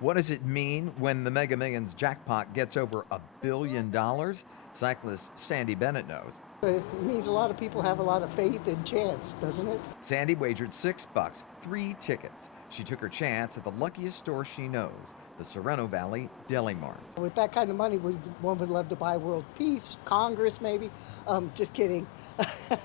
What does it mean when the Mega Millions jackpot gets over $1 billion? Cyclist Sandy Bennett knows. It means a lot of people have a lot of faith and chance, doesn't it? Sandy wagered $6, 3 tickets. She took her chance at the luckiest store she knows, the Sereno Valley Deli Mart. With that kind of money, one would love to buy world peace, Congress maybe. Just kidding.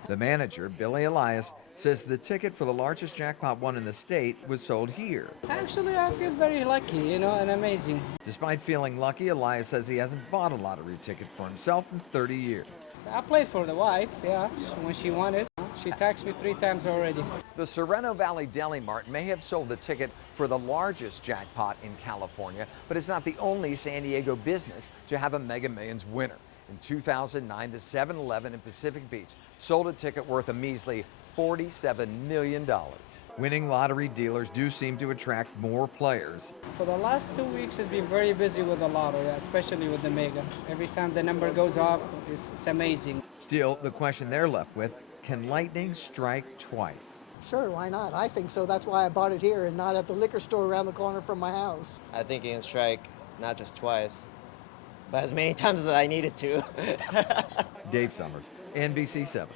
The manager, Billy Elias, says the ticket for the largest jackpot won in the state was sold here. Actually, I feel very lucky, and amazing. Despite feeling lucky, Elias says he hasn't bought a lottery ticket for himself in 30 years. I played for the wife, yeah, when she won it. She texted me 3 times already. The Sereno Valley Deli Mart may have sold the ticket for the largest jackpot in California, but it's not the only San Diego business to have a Mega Millions winner. In 2009, the 7-Eleven in Pacific Beach sold a ticket worth a measly $47 million. Winning lottery dealers do seem to attract more players. For the last 2 weeks, it's been very busy with the lotto, especially with the mega. Every time the number goes up, it's amazing. Still, the question they're left with, can lightning strike twice? Sure, why not? I think so. That's why I bought it here and not at the liquor store around the corner from my house. I think it can strike not just twice, but as many times as I needed to. Dave Summers, NBC 7.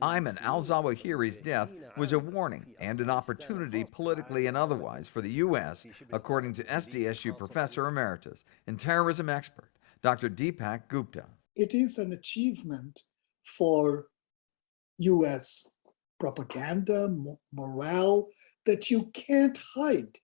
Ayman al-Zawahiri's death was a warning and an opportunity politically and otherwise for the U.S., according to SDSU Professor Emeritus and terrorism expert Dr. Deepak Gupta. It is an achievement for U.S. propaganda, morale, that you can't hide.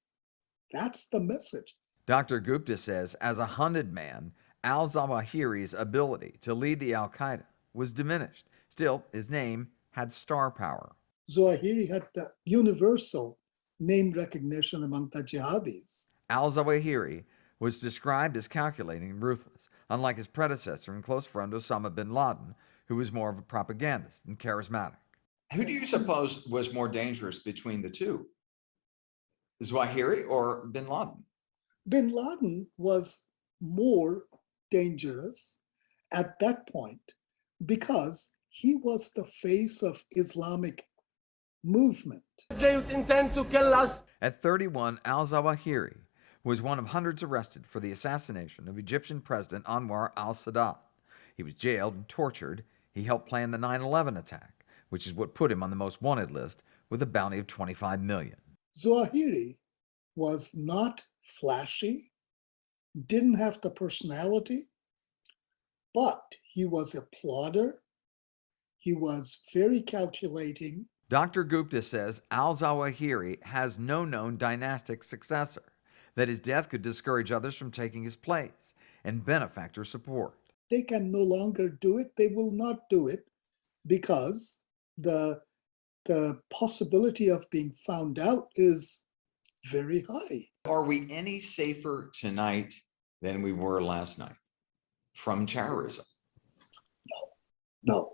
That's the message. Dr. Gupta says as a hunted man, al-Zawahiri's ability to lead the al-Qaeda was diminished. Still, his name had star power. Zawahiri had the universal name recognition among the jihadis. Al-Zawahiri was described as calculating and ruthless, unlike his predecessor and close friend Osama bin Laden, who was more of a propagandist and charismatic. Who do you suppose was more dangerous between the two? Zawahiri or bin Laden? Bin Laden was more dangerous at that point because he was the face of Islamic movement. They intend to kill us. At 31, al-Zawahiri was one of hundreds arrested for the assassination of Egyptian President Anwar al-Sadat. He was jailed and tortured. He helped plan the 9/11 attack, which is what put him on the most wanted list with a bounty of $25 million. Zawahiri was not flashy, didn't have the personality, but he was a plodder. He was very calculating. Dr. Gupta says al-Zawahiri has no known dynastic successor, that his death could discourage others from taking his place and benefactor support. They can no longer do it. They will not do it because the possibility of being found out is very high. Are we any safer tonight than we were last night from terrorism? No.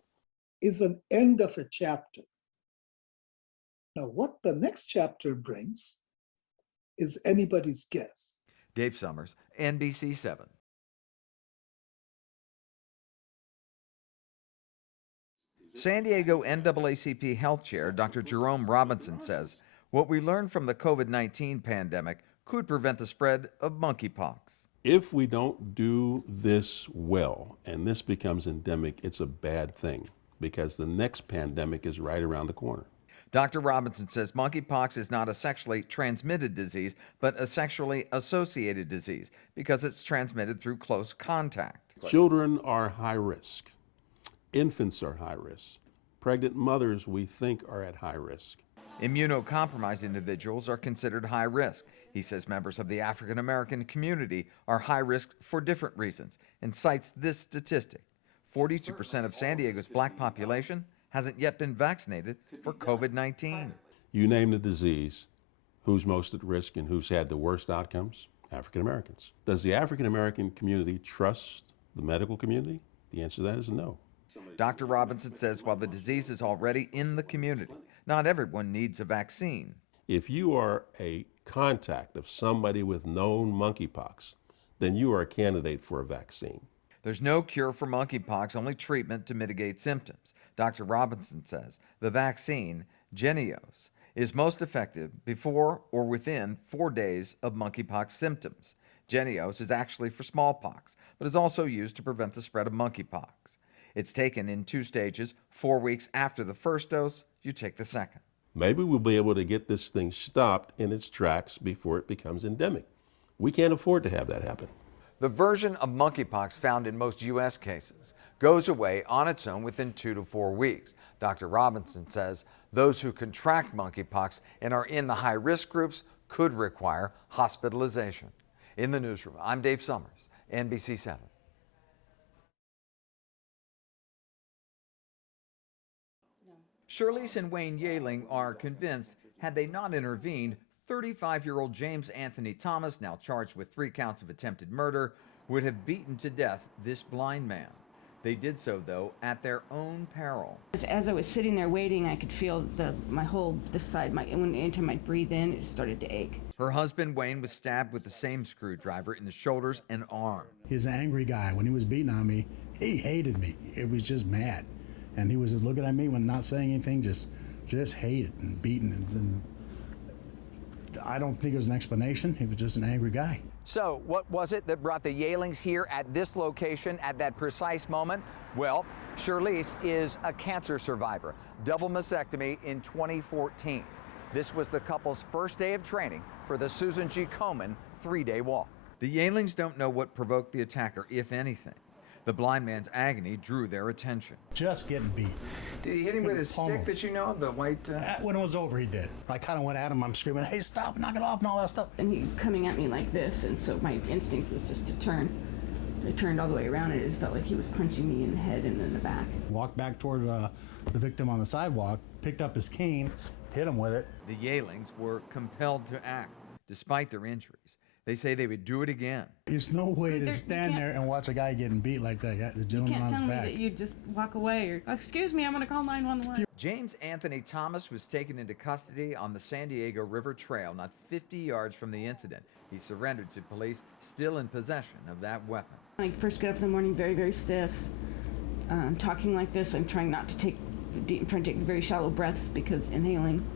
Is an end of a chapter. Now, what the next chapter brings is anybody's guess. Dave Summers, NBC 7. San Diego NAACP Health Chair Dr. Jerome Robinson says what we learned from the COVID-19 pandemic could prevent the spread of monkeypox. If we don't do this well and this becomes endemic, it's a bad thing because the next pandemic is right around the corner. Dr. Robinson says monkeypox is not a sexually transmitted disease, but a sexually associated disease because it's transmitted through close contact. Children are high risk. Infants are high risk. Pregnant mothers, we think, are at high risk. Immunocompromised individuals are considered high risk. He says members of the African American community are high risk for different reasons and cites this statistic. 42% of San Diego's black population hasn't yet been vaccinated for COVID-19. You name the disease, who's most at risk and who's had the worst outcomes? African Americans. Does the African American community trust the medical community? The answer to that is no. Dr. Robinson says while the disease is already in the community, not everyone needs a vaccine. If you are a contact of somebody with known monkeypox, then you are a candidate for a vaccine. There's no cure for monkeypox, only treatment to mitigate symptoms. Dr. Robinson says the vaccine JYNNEOS is most effective before or within 4 days of monkeypox symptoms. JYNNEOS is actually for smallpox, but is also used to prevent the spread of monkeypox. It's taken in 2 stages. 4 weeks after the first dose, you take the second. Maybe we'll be able to get this thing stopped in its tracks before it becomes endemic. We can't afford to have that happen. The version of monkeypox found in most U.S. cases goes away on its own within 2 to 4 weeks. Dr. Robinson says those who contract monkeypox and are in the high-risk groups could require hospitalization. In the newsroom, I'm Dave Summers, NBC 7. Shirley's and Wayne Yaling are convinced had they not intervened, 35-year-old James Anthony Thomas, now charged with 3 counts of attempted murder, would have beaten to death this blind man. They did so, though, at their own peril. As I was sitting there waiting, I could feel this side, anytime I breathe in, it started to ache. Her husband, Wayne, was stabbed with the same screwdriver in the shoulders and arm. He's an angry guy. When he was beating on me, he hated me. It was just mad. And he was just looking at me when not saying anything, just hated and beating. And I don't think it was an explanation. He was just an angry guy. So what was it that brought the Yalings here at this location at that precise moment? Well, Shirley's is a cancer survivor, double mastectomy in 2014. This was the couple's first day of training for the Susan G. Komen 3-day walk. The Yalings don't know what provoked the attacker, if anything. The blind man's agony drew their attention. Just getting beat. Did he hit him with his stick that you know of, the white? When it was over, he did. I kind of went at him. I'm screaming, "Hey, stop, knock it off," and all that stuff. And he coming at me like this, and so my instinct was just to turn. I turned all the way around, and it just felt like he was punching me in the head and in the back. Walked back toward the victim on the sidewalk, picked up his cane, hit him with it. The Yalings were compelled to act, despite their injuries. They say they would do it again. There's no way to stand there and watch a guy getting beat like that. The gentleman on his back. You can't tell me that you just walk away or, excuse me, I'm going to call 911. James Anthony Thomas was taken into custody on the San Diego River Trail, not 50 yards from the incident. He surrendered to police, still in possession of that weapon. I first get up in the morning very, very stiff. Talking like this, I'm trying not to take very shallow breaths because inhaling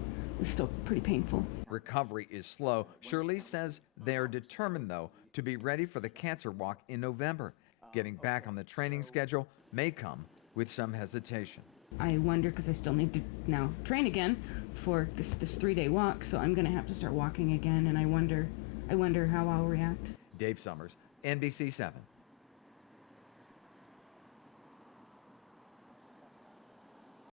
is still pretty painful. Recovery is slow. Shirley says they're determined, though, to be ready for the cancer walk in November. Getting back on the training schedule may come with some hesitation. I wonder, because I still need to now train again for this 3-day walk, so I'm going to have to start walking again, and I wonder how I'll react. Dave Summers, NBC 7.